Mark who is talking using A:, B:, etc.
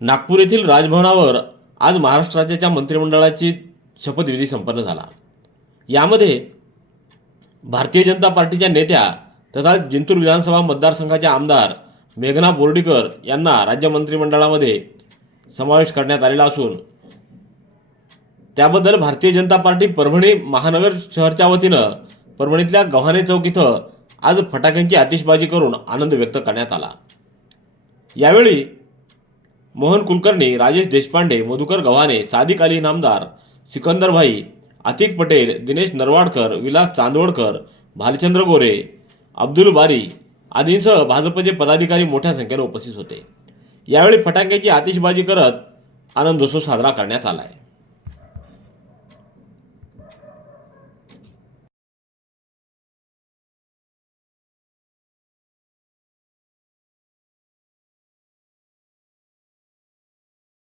A: नागपूर येथील राजभवनावर आज महाराष्ट्र राज्याच्या मंत्रिमंडळाची शपथविधी संपन्न झाला. यामध्ये भारतीय जनता पार्टीच्या नेत्या तथा जिंतूर विधानसभा मतदारसंघाच्या आमदार मेघना बोर्डीकर यांना राज्य मंत्रिमंडळामध्ये समावेश करण्यात आलेला असून त्याबद्दल भारतीय जनता पार्टी परभणी महानगर शहरच्या वतीनं परभणीतल्या गव्हाणे चौक इथं आज फटाक्यांची आतिषबाजी करून आनंद व्यक्त करण्यात आला. यावेळी मोहन कुलकर्णी राजेश देशपांडे मधुकर गव्हाणे सादिक अली नामदार सिकंदरभाई आतिक पटेल दिनेश नरवाडकर विलास चांदवडकर भालचंद्र गोरे अब्दुल बारी आदींसह भाजपचे पदाधिकारी मोठ्या संख्येने उपस्थित होते. यावेळी फटाक्याची आतिषबाजी करत आनंदोत्सव साजरा करण्यात आला आहे